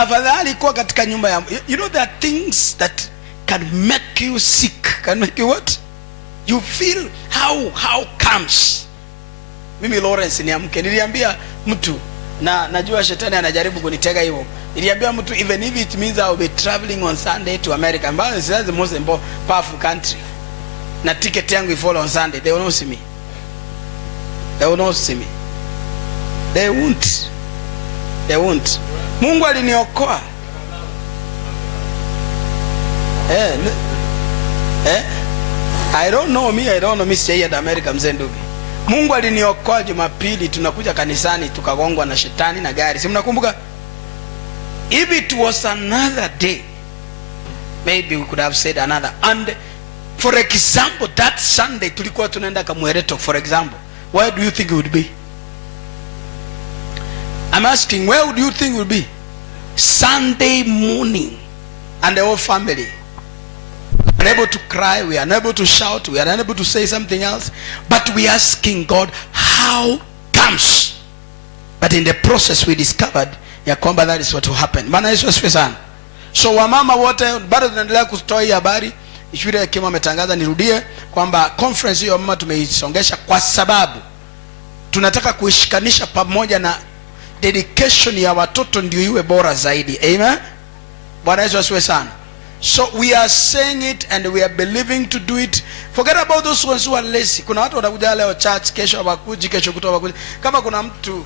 afadhali kuwa katika nyumba ya, you know there are things that can make you sick, can make you what, you feel how comes. Mimi Lawrence niamke, niliambia mtu, na najua shetani anajaribu kunitega hivyo, niliambia mtu even if it means I will be traveling on Sunday to America, ambayo is the most powerful country, na ticket yangu ifall on Sunday, they will not see me, they will not see me, they won't. Mungu aliniokoa. I don't know me sijaenda America mzee ndugu. Mungu aliniokoa. Jumapili tunakuja kanisani tukagongwa na shetani na gari. Si mnakumbuka? If it was another day, maybe we could have said another. And for example, that Sunday tulikuwa tunaenda Kamwereto, for example. Where do you think it would be? I'm asking, where would you think it would be? Sunday morning. And the whole family. We are unable to cry, we are unable to shout, we are unable to say something else. But we are asking God, how comes? But in the process we discovered, ya kwamba that is what will happen. Bwana Yesu asifiwe sana. So wamama wote, bado tunaendelea kutoa hii habari. Ishuri ya Kima ametangaza, nirudie, kwamba conference hiyo mama tumeisongesha kwa sababu tunataka kuishikanisha pamoja na dedication ya watoto ndio iwe bora zaidi. Amen. Bwana Yesu asifiwe sana. So we are saying it and we are believing to do it. Forget about those ones who are lazy. Kuna watu wanakuja leo church, kesho hawakuji, kesho kutoa hawakuji. Kama kuna mtu,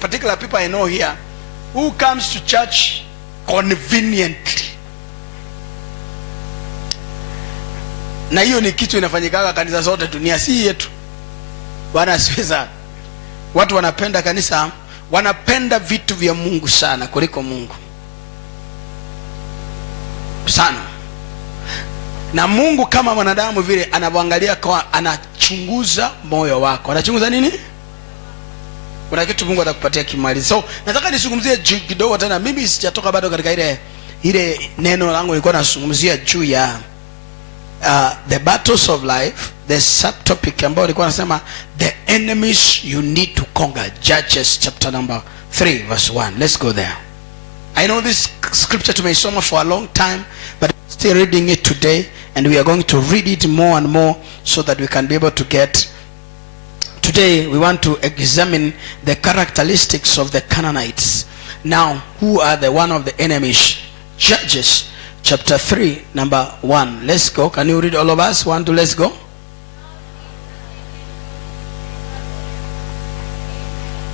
particular people I know here, who comes to church conveniently. Na hiyo ni kitu inafanyikaga kanisa zote dunia, si yetu. Bwana asifiwe sana. Watu wanapenda kanisa, wanapenda vitu vya Mungu sana kuliko Mungu. Sana. Na Mungu kama mwanadamu vile anaangalia, kwa anachunguza moyo wako. Anachunguza nini? Kuna kitu Mungu atakupatia kimaliza. So nataka nisungumzie kidogo tena. Mimi sijatoka bado katika ile neno langu, nilikuwa nasungumzia juu ya the battles of life, the subtopic ambao nilikuwa nasema the enemies you need to conquer. Judges chapter number 3 verse 1. Let's go there. I know this scripture tumeisoma for a long time, but I'm still reading it today, and we are going to read it more and more so that we can be able to get. Today we want to examine the characteristics of the Canaanites. Now, who are the one of the enemies? Judges chapter 3 number 1. Let's go. Can you read all of us? 1, 2, let's go.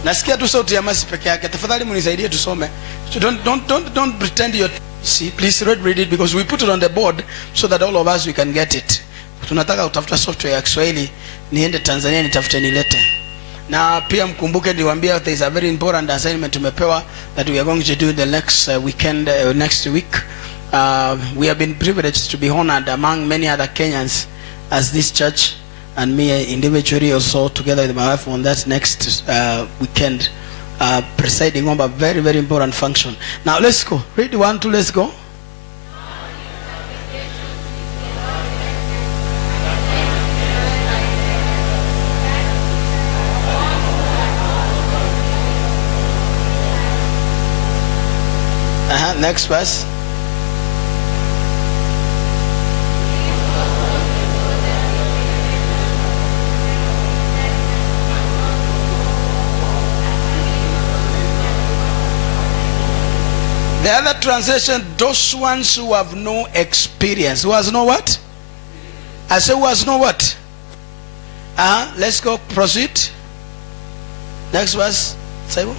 Nasikia tu sauti ya Masi peke yake. Tafadhali munisaidie tusome. So don't pretend you're see. Please read it because we put it on the board so that all of us we can get it. Tunataka utafuta software ya Kiswahili, niende Tanzania nitafute nilete. Na pia mkumbuke niwaambia there is a very important assignment tumepewa that we are going to do the next weekend, next week. We have been privileged to be honored among many other Kenyans as this church, and me individually also together with my wife on that next weekend, presiding over a very, very important function. Now let's go. Read 1, 2, let's go. Next verse. The other translation, those ones who have no experience. Who has no what? I say who has no what? Let's go, proceed. Next verse. Saibu.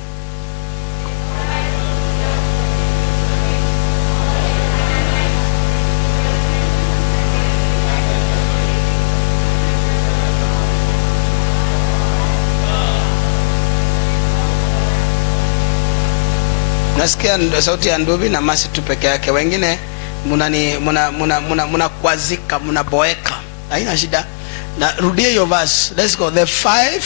Nasikia sauti ya Ndubi na Masi tu peke yake. Wengine mnakwazika, mnaboeka. Haina shida. Na rudia hiyo verse. Let's go. The 5.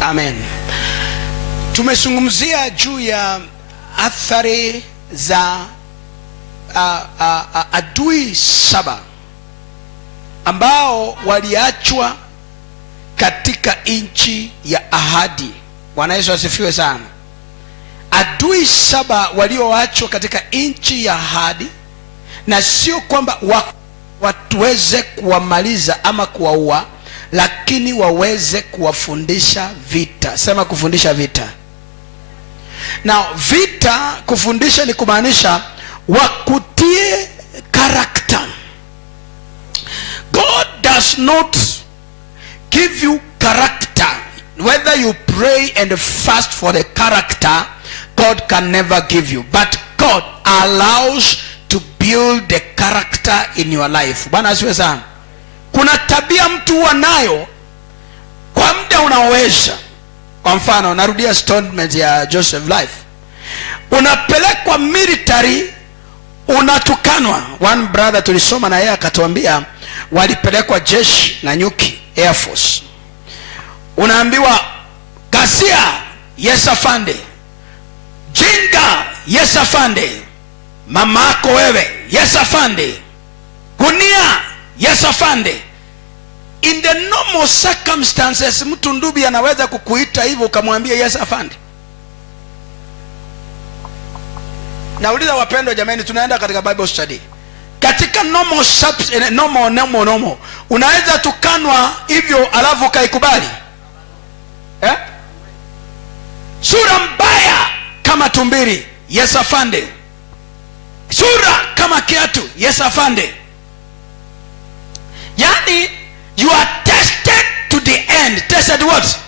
Amen. Tumezungumzia juu ya athari za adui 7 ambao waliachwa katika nchi ya ahadi. Bwana Yesu asifiwe sana. Adui 7 walioachwa katika nchi ya ahadi, na sio kwamba watuweze kuwamaliza ama kuwaua, lakini waweze kuwafundisha vita. Sema kufundisha vita. Na vita, kufundisha ni kumaanisha wakutie character. God does not give you character. Whether you pray and fast for the character, God can never give you, but God allows to build the character in your life. Bwana asiwe sana. Kuna tabia mtu huwa nayo kwa muda unaoweza. Kwa mfano, narudia statement ya Joseph life. Unapelekwa military, unatukanwa. One brother tulisoma na yeye akatuambia walipelekwa jeshi na nyuki, Air Force. Unaambiwa Kasia, yes afande. Jinga, yes afande. Mamako wewe, yes afande. Gunia, yes afande. In the normal circumstances, mtu ndubi anaweza kukuita hivyo ukamwambia yes afande. Nauliza wapendwa jamani, tunaenda katika Bible study. Katika normal unaweza tukanwa hivyo alafu kaikubali? Sura mbaya kama tumbiri, yes afande. Sura kama kiatu, yes afande. Yani you are tested to the end. Tested what?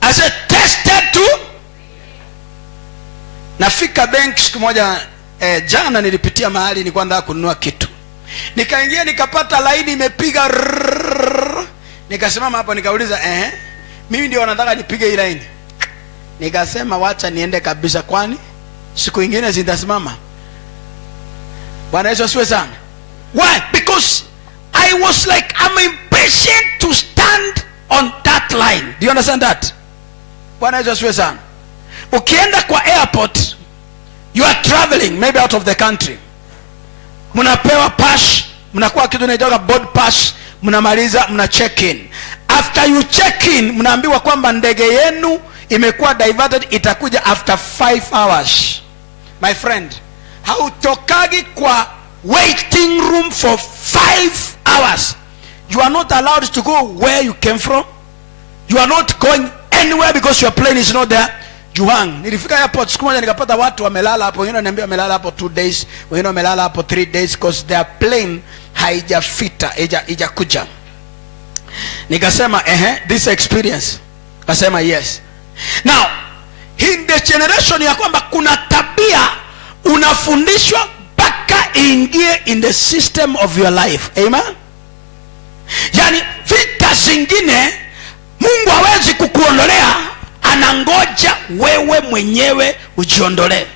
I said tested to. Nafika bank siku moja, jana nilipitia mahali nilikuwa nataka kununua kitu. Nikaingia nikapata laini imepiga. Nikasimama hapo nikauliza, mimi ndio nataka nipige hii laini. Nikasema wacha niende kabisa, kwani siku nyingine zitasimama. Bwana Yesu asiwe sana. Why? Because I was like, I'm impatient to stand on that line. Do you understand that? Bwana Yesu asiwe sana. Ukienda kwa airport, you are traveling maybe out of the country. Mnapewa pass, mnakuwa kitu inaitwa board pass, mnamaliza, mna check in. After you check in, mnaambiwa kwamba ndege yenu imekuwa diverted, itakuja after 5 hours. My friend, hautokagi kwa waiting room for 5 hours. You are not allowed to go where you came from. You are not going anywhere because your plane is not there. Juhang, nilifika airport siku moja nikapata watu wamelala hapo. Wengine wananiambia wamelala hapo 2 days, wengine wamelala hapo 3 days because their plane haijafita, haijakuja. Nikasema this experience. Nikasema yes. Now, in the generation ya kwamba kuna tabia unafundishwa mpaka ingie in the system of your life. Amen. Yani vita zingine Mungu hawezi kukuondolea, anangoja wewe mwenyewe ujiondolee.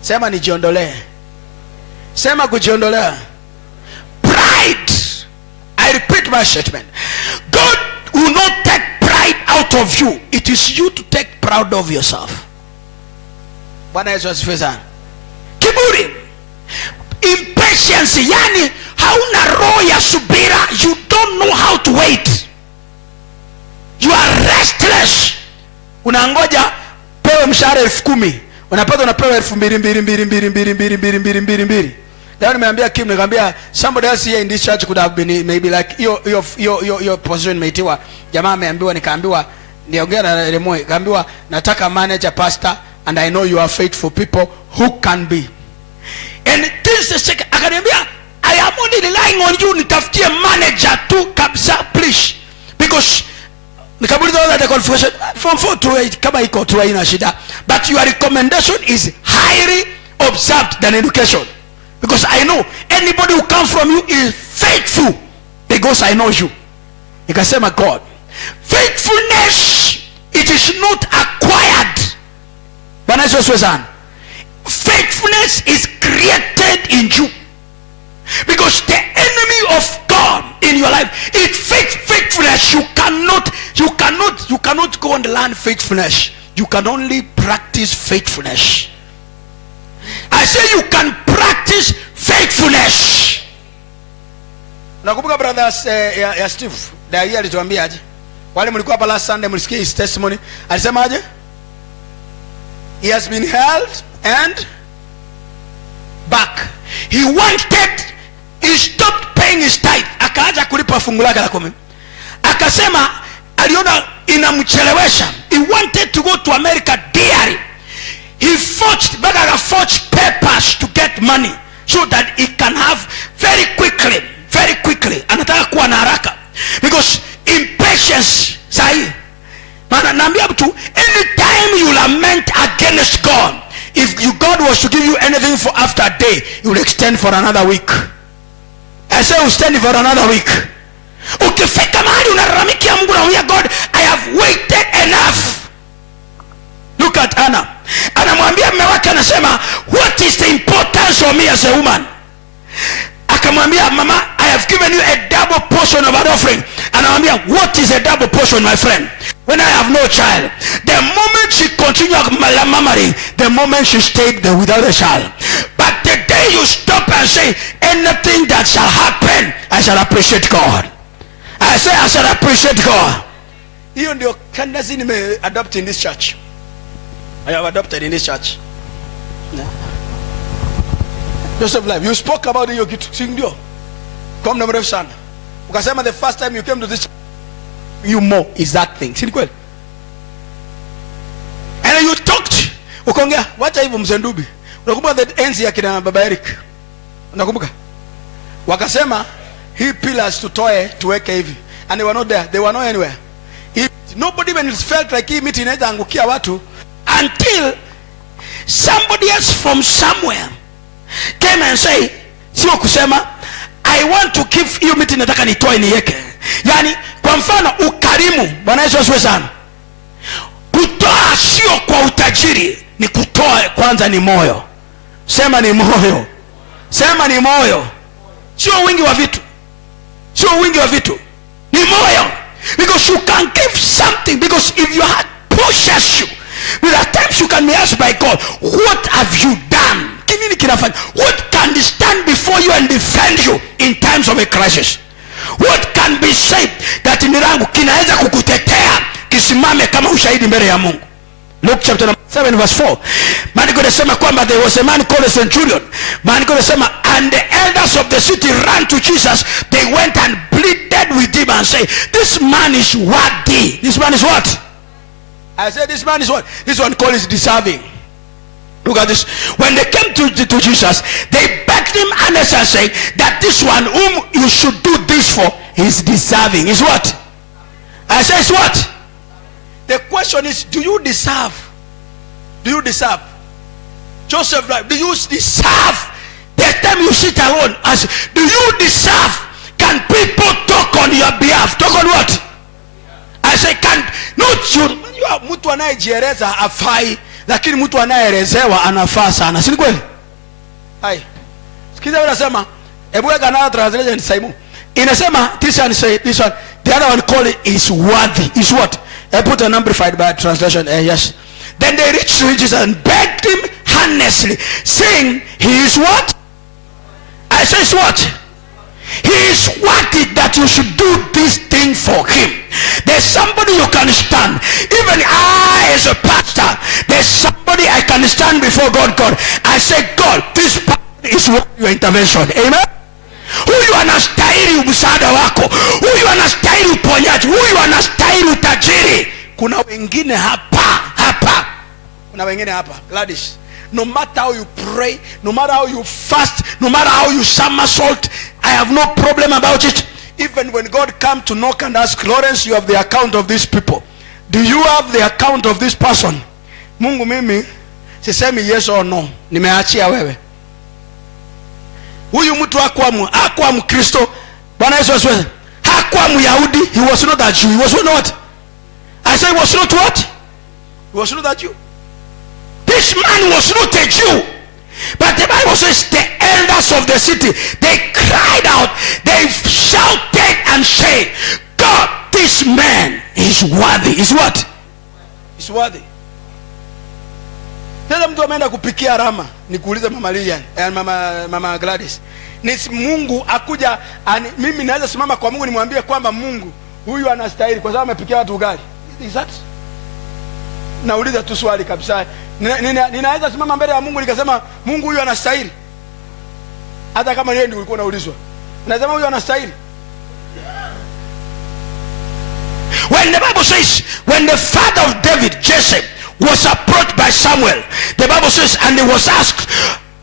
Sema nijiondolee. Sema kujiondolea. Pride. I repeat my statement. God will not take pride out of you. It is you to take proud of yourself. Bwana Yesu asifiwe sana. Kiburi. Impatience, yani hauna roho ya subira. You don't know how to wait. You are restless. Unangoja pewe mshahara 10,000, unapata unapewa 2,200. Leo nimeambia Kim, nikamwambia somebody else here in this church could have been maybe like your position meitiwa. Jamaa ameambiwa, nikaambiwa niongea na Lemoy, kaambiwa nataka manager pastor, and I know you are faithful people who can be. And this is sick. Akaniambia I am only relying on you, nitafutie manager tu kabisa please, because nikabuliza whether the qualification from 4 to 8 kama iko tu haina shida, but your recommendation is highly observed than education, because I know anybody who comes from you is faithful because I know you. Nikasema God, faithfulness, it is not acquired. Bwana Yesu asifiwe sana. Faithfulness is created in you, because the enemy of God in your life is faithfulness. You cannot go and learn faithfulness. You can only practice faithfulness. I say you can faithfulness. Nakumbuka brothers ya Steve Daia alituambia aje? Wale mlikuwa hapa last Sunday mlisikia his testimony. Alisema aje? He has been held and back. He stopped paying his tithe. Akaaja kulipa fungu lake la 10. Akasema aliona inamchelewesha. He wanted to go to America dearly. He forged papers to get money so that he can have very quickly. Anataka kuwa na haraka because impatience sahi. Maana naambia mtu, anytime you lament against God, if God was to give you anything for after a day, you will extend for another week. I say extend for another week. Ukifika mahali unaramikia Mungu na unaambia God, I have waited enough. Look at Anna. Anamwambia mume wake, anasema, what is the importance of me as a woman? Akamwambia, mama, I have given you a double portion of an offering. Anamwambia, what is a double portion, my friend? When I have no child. The moment she continued murmuring, the moment she stayed there without a child. But the day you stop and say, anything that shall happen, I shall appreciate God. I say, I shall appreciate God. Hiyo ndio kanisa nime-adopt in this church. I have adopted in this church. Yeah. Joseph Live, you spoke about hiyo kitu, si ndio? Come na mrefu sana. Ukasema the first time you came to this, you more is that thing. Si kweli? And you talked. Ukaongea, wacha hivyo mzee Ndubi. Unakumbuka the enzi ya kina Baba Eric? Unakumbuka? Wakasema he pillars tuweke hivi. And they were not there. They were not anywhere. Nobody even felt like hii miti inaweza angukia watu until somebody else from somewhere came and say, sio kusema, I want to give hiyo miti nataka nitoe niweke. Yani kwa mfano ukarimu, Bwana Yesu asifiwe sana. Kutoa sio kwa utajiri, ni kutoa kwanza ni moyo. Sema ni moyo. Sema ni moyo. Sio wingi wa vitu. Sio wingi wa vitu. Ni moyo. Because you can give something, because if your heart pushes you, there are times you can be asked by God, what have you done? What can stand before you and defend you in times of a crisis? What can be said that nirangu kinaweza kukutetea kisimame kama ushahidi mbele ya Mungu? Luke chapter 7 verse 4. Maandiko yanasema kwamba there was a man called a centurion. Maandiko yanasema, and the elders of the city ran to Jesus. They went and pleaded with him and say, this man is worthy. This man is what? I said this man is what? This one called is deserving. Look at this. When they came to Jesus, they begged him and say that this one whom you should do this for is deserving. Is what? I say it's what? The question is, do you deserve? Do you deserve? Joseph, do you deserve? The time you sit alone, do you deserve? Can people talk on your behalf? Talk on what? I say, can not you. Mtu anayejieleza afai, lakini mtu anayeelezewa anafaa sana. Si kweli? Hai. Sikiza unasema, hebu weka na translation Simon. Inasema this one say this one. The other one call it is worthy. Is what? I put an amplified by translation. Yes. Then they reached to Jesus and begged him earnestly, saying, he is what? I say what? He is worthy that you should do this thing for him. There's somebody you can stand. Even I as a pastor, there's somebody I can stand before God. I say, God, this is worth your intervention. Amen. Huyu anastahili msaada wako. Huyu anastahili uponyaji. Huyu anastahili utajiri. Kuna wengine hapa. Kuna wengine hapa. Gladys, no matter how you pray, no matter how you fast, no matter how you somersault, I have no problem about it. Even when God come to knock and ask, Lawrence, you have the account of these people. Do you have the account of this person? Mungu mimi sisemi yes or no. Nimeachia wewe. Huyu mtu hakuwa Mkristo. Bwana Yesu asifiwe. Hakuwa Myahudi. He was not a Jew. He was not what? I say he was not what? He was not a Jew. This man was not a Jew. But the Bible says the elders of the city, they cried out, they shouted and said, God, this man is worthy. Is what? Is worthy. Sasa mtu ameenda kupikia Rama, nikuulize mama Lilian, mama Gladys, ni Mungu akuja mimi naweza simama kwa Mungu nimwambie kwamba Mungu huyu anastahili kwa sababu amepikia watu ugali? Is that? Nauliza tu swali kabisa. Ninaweza simama mbele ya Mungu nikasema Mungu huyu anastahili? Hata kama yeye ndiye ulikuwa unaulizwa. Nasema huyu anastahili. When the Bible says, when the father of David, Jesse, was approached by Samuel, the Bible says, and he was asked,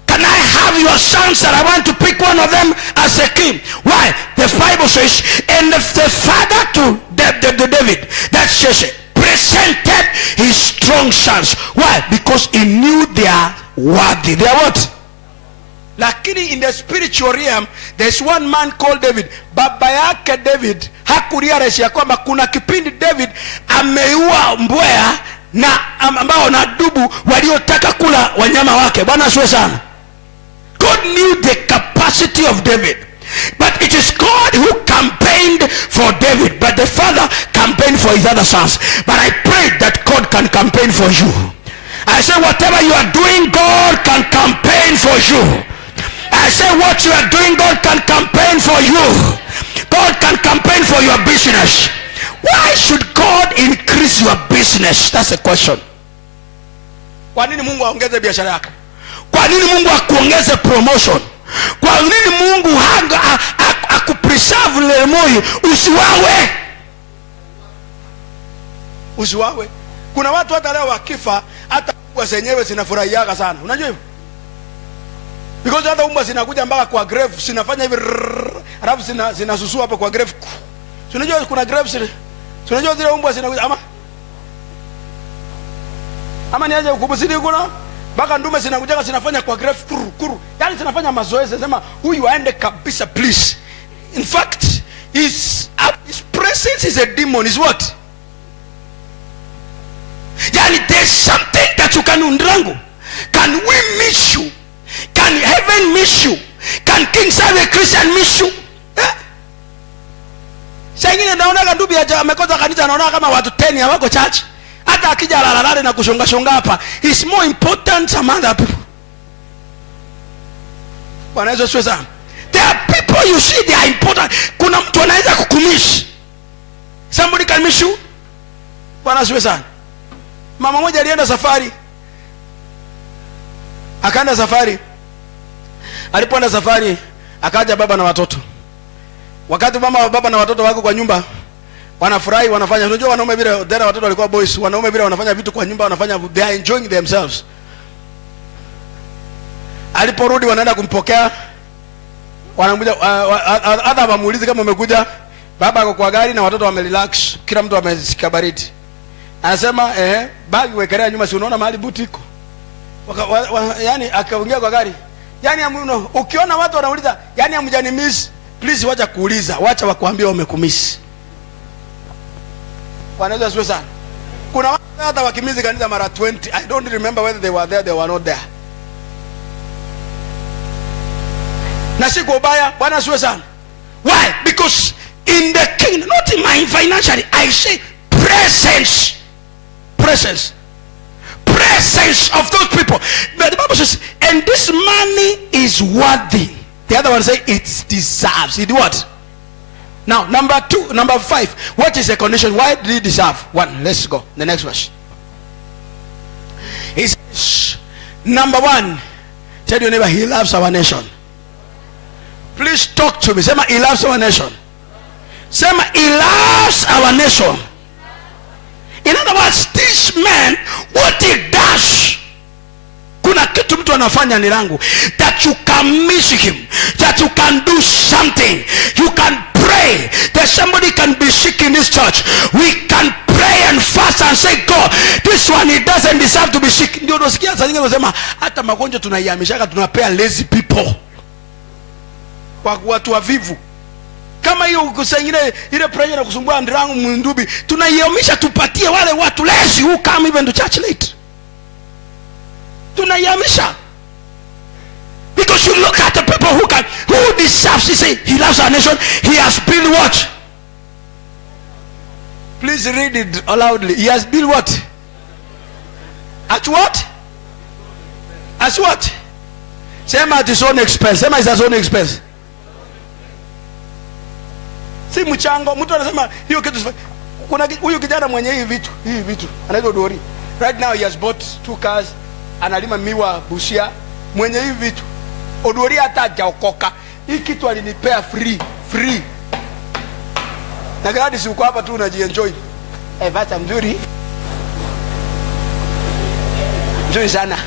can I have your sons that I want to pick one of them as a king? Why? The Bible says, and the father to David, that's Jesse, presented his strong sons. Why? Because he knew they are worthy. They are what? Lakini in the spiritual realm, there's one man called David. Baba yake David hakurealize ya kwamba kuna kipindi David ameua mbweha na ambao na dubu waliotaka kula wanyama wake. Bwana asiwe sana. God knew the capacity of David, but it is God who campaigned for David, but the father campaigned for his other sons. But I pray that God can campaign for you. I say whatever you are doing, God can campaign for you. I say what you are doing, God can campaign for you. God can campaign for your business. Why should God increase your business? That's a question. Kwa nini Mungu aongeze biashara yako? Kwa nini Mungu akuongeze promotion? Kwa nini Mungu akupreserve ile moyo usiwawe? Usiwawe. Kuna watu hata leo wakifa hata mbwa zenyewe zinafurahiaga sana. Unajua hivyo? Because hata mbwa zinakuja mpaka kwa grave zinafanya hivi, alafu zinasusua hapo kwa grave. Unajua kuna grave unajua zile mbwa zinakuja ama niaje ukubusidi kuna mpaka ndume zinakuja zinafanya kwa grave kuru. Yaani zinafanya mazoezi, sema huyu aende kabisa please. In fact, his presence is a demon. Is what? Yani there's something that you can undrango. Can we miss you? Can heaven miss you? Can King Samuel Christian miss you? Sasa naona ndugu ya amekoza kanisa, anaona kama watu 10 hawako church. Hata akija lalalale na kushonga hapa, is more important than other people. Bwana Yesu asifiwe sana. There are people you see they are important. Kuna mtu anaweza kukumiss. Somebody can miss you. Bwana asifiwe sana. Mama mmoja alienda safari. Akaenda safari. Alipoenda safari, akaja baba na watoto. Wakati baba na watoto wako kwa nyumba, wanafurahi, wanafanya. Unajua wanaume vile, tena watoto walikuwa boys, wanaume vile wanafanya vitu kwa nyumba, wanafanya, they are enjoying themselves. Aliporudi wanaenda kumpokea, wanamuja hata wamuulize kama umekuja. Baba ako kwa gari na watoto wamerelax, kila mtu amesikia baridi. Anasema bagi wekelea nyuma, si unaona mahali buti iko. Yani akaongea kwa gari. Yani ukiona watu wanauliza, yani amjani miss, please wacha kuuliza, wacha wakuambia wamekumiss. Wanaweza siwe sana. Kuna watu hata wakimizi kanisa mara 20. I don't remember whether they were there, they were not there. Na si kwa ubaya, Bwana siwe sana. Why? Because in the kingdom, not in my financially, I say presence of those people. But the Bible says, and this money is worthy. The other one say it deserves. It what? Now, number 5. What is the condition? Why did he deserve? 1. Let's go. The next verse. He says, number 1. Tell your neighbor, he loves our nation. Please talk to me. Say, he loves our nation. Say, he loves our nation. In other words, this man, what he does, kuna kitu mtu anafanya ni langu, that you can miss him, that you can do something, you can pray, that somebody can be sick in this church, we can pray and fast and say, God, this one, he doesn't deserve to be sick. Ndio unasikia saa nyingine unasema hata magonjwa tunaihamisha, tunapea lazy people, kwa watu wavivu. Kama hiyo kusanyine ile prayer na kusumbua ndirangu mundubi, tunaihamisha tupatie wale watu lazy who come even to church late. Tunaihamisha. Because you look at the people who deserves, he say he loves our nation, he has built what? Please read it loudly. He has built what? At what? As what? Sema at his own expense. Sema is his own expense. Si mchango. Mtu anasema hiyo kitu. Kuna huyu kijana mwenye hivi vitu anaitwa Dori. Right now he has bought 2 cars. Analima miwa Busia. Mwenye hivi vitu. Odori hata hajaokoka. Hii kitu alinipea free. Na Gladys uko hapa tu unajienjoy. Bata mzuri. Mzuri sana.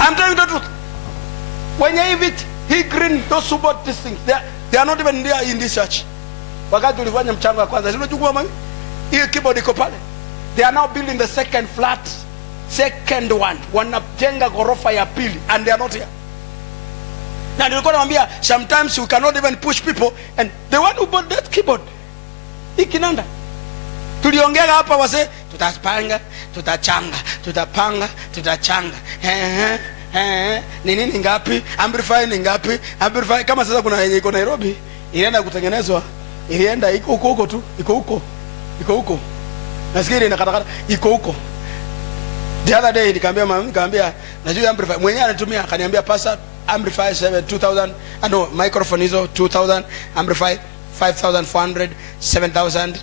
I'm telling you the truth. When you have it, he green, those who bought these things, they are not even there in this church. Wakati ulifanya mchango wa kwanza, unachukua mami? Hii keyboard iko pale. They are now building the second flat. Second one. Wanajenga ghorofa ya pili and they are not here. Na nilikuwa naambia sometimes we cannot even push people and the one who bought that keyboard. Ikinanda. Tuliongea hapa wase tutapanga, tutachanga. Ni nini ngapi? Amplify ni ngapi? Amplify kama sasa kuna yenye iko Nairobi, ilienda kutengenezwa, ilienda iko huko tu, iko huko. Nasikia inakatakata iko huko. The other day nikamwambia najua amplify. Mwenyewe anatumia akaniambia pasa amplify 2000, no microphone hizo 2000, amplify 5400, 7000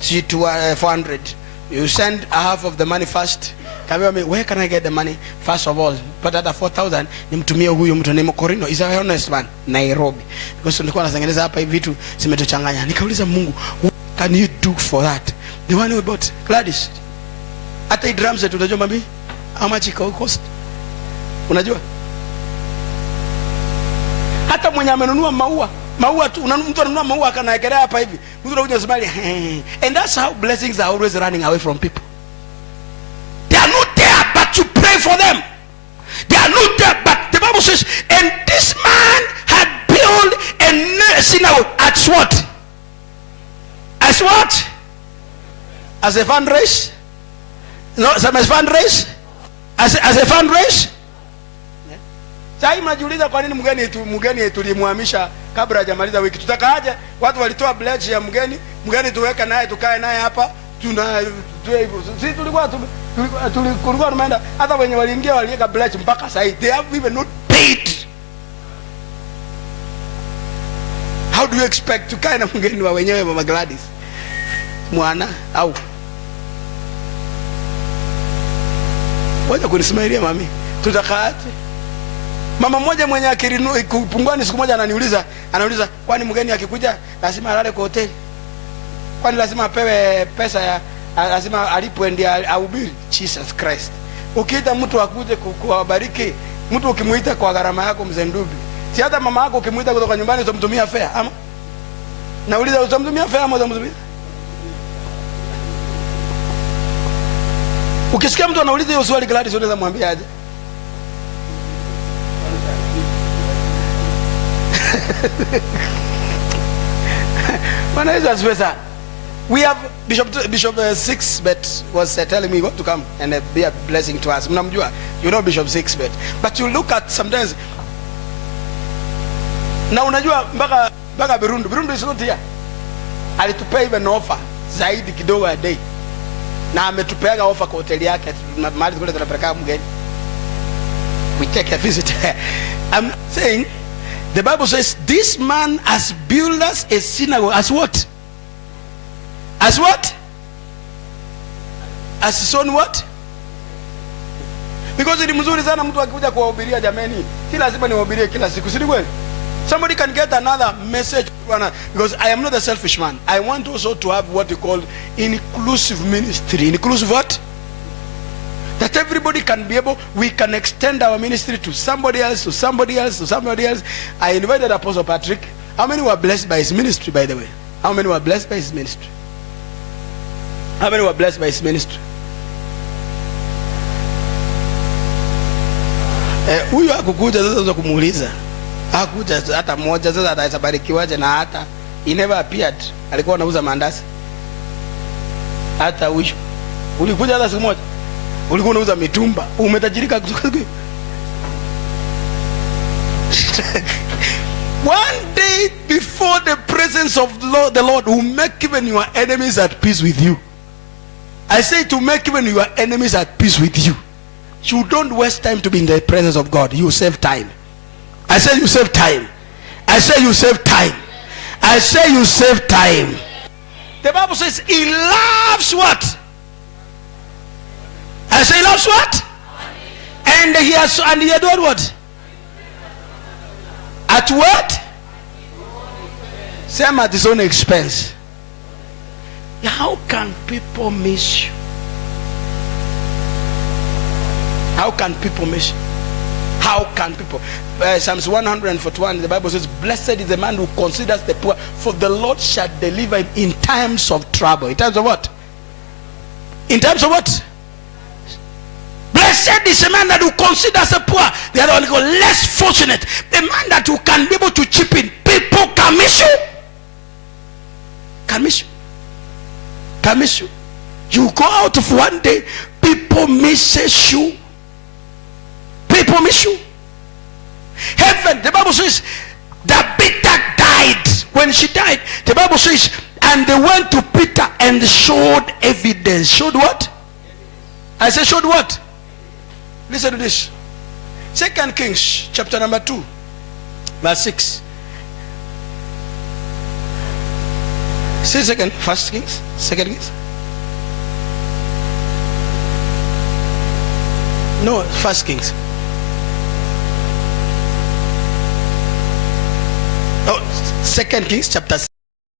400. You send a half of the money first. Kaambia me, where can I get the money? First of all, but at 4000 nimtumie huyu mtu ni Mkorino. Is a honest man, Nairobi. Because nilikuwa natengeneza hapa hivi vitu zimetuchanganya. Nikauliza Mungu, what can you do for that? The one who bought Gladys. Hata drums zetu unajua mami? How much it cost? Unajua? Hata mwenye amenunua maua tu, mtu anunua maua akanaekelea hapa hivi. Mtu anakuja smile. And that's how blessings are always running away from people. They are not there, but you pray for them. They are not there, but the Bible says, and this man had built a synagogue at what? As what? As a fundraise? No, as a fundraise? As a fundraise? Sasa mnajiuliza kwa nini mgeni tulimhamisha kabla hajamaliza wiki. Tutakaaje? Watu walitoa pledge ya mgeni tuweka naye tukae naye hapa. Sisi tulikuwa tumeenda hata wenye waliingia waliweka pledge mpaka sasa. They have even not paid. How do you expect to kae na mgeni wa wenyewe Mama Gladys? Mwana au wacha kunismailia mami. Tutakaaje? Mama mmoja mwenye akili kupungua siku moja anauliza kwani mgeni akikuja lazima alale kwa hoteli? Kwani lazima apewe pesa ya lazima alipwe ndiye ahubiri? Jesus Christ. Ukiita mtu akuje kuwabariki, mtu ukimuita kwa gharama yako mzee Ndubi. Si hata mama yako ukimuita kutoka nyumbani utamtumia fare ama? Nauliza utamtumia fare ama utamtumia? Ukisikia mtu anauliza hiyo swali Gladys unaweza mwambia aje? We have Bishop Sixbet was telling me you got to come and be a blessing to us. Mnamjua, you know Bishop Sixbet, but you look at sometimes. Na unajua mpaka Birundu is not here. Alitupea even offer zaidi kidogo a day, na ametupeaga offer kwa hoteli yake mahali kule tunapeleka mgeni. We take a visit. I'm saying the Bible says this man has built us a synagogue as what? As what? As his own what? Because ni mzuri sana mtu akikuja kuwahubiria jameni. Si lazima niwahubirie kila siku, si kweli? Somebody can get another message because I am not a selfish man. I want also to have what you call inclusive ministry. Inclusive what? That everybody can be able, we can extend our ministry to somebody else, to somebody else, to somebody else. I invited Apostle Patrick. How many were blessed by his ministry, by the way? How many were blessed by his ministry? How many were blessed by his ministry? Huyu hakukuja sasa za kumuuliza. Hakukuja hata mmoja sasa atabarikiwaje na hata he never appeared. Alikuwa anauza mandazi. Hata huyu. Ulikuja hata siku moja. Ulikuwa unauza mitumba. Umetajirika kutoka. One day before the presence of the Lord will make even your enemies at peace with you. I say to make even your enemies at peace with you. You don't waste time to be in the presence of God. You save time. I say you save time. I say you save time. I say you save time. The Bible says he loves what? I say he loves what? And he had what? At what? Same at his own expense. How can people miss you? How can people miss you? How can people? Psalms 141, the Bible says, blessed is the man who considers the poor, for the Lord shall deliver him in times of trouble. In times of what? In times of what? Blessed is the man that who considers the poor. The other one go less fortunate. The man that who can be able to chip in. People can miss you. Can miss you. Can miss you. You go out of one day, people misses you. People miss you. Heaven, the Bible says, that Peter died. When she died, the Bible says, and they went to Peter and showed evidence. Showed what? I said showed what? Listen to this. 2 Kings chapter number 2 verse 6. Say second. First Kings. Second Kings. No, First Kings. Oh, 2 Kings chapter 6.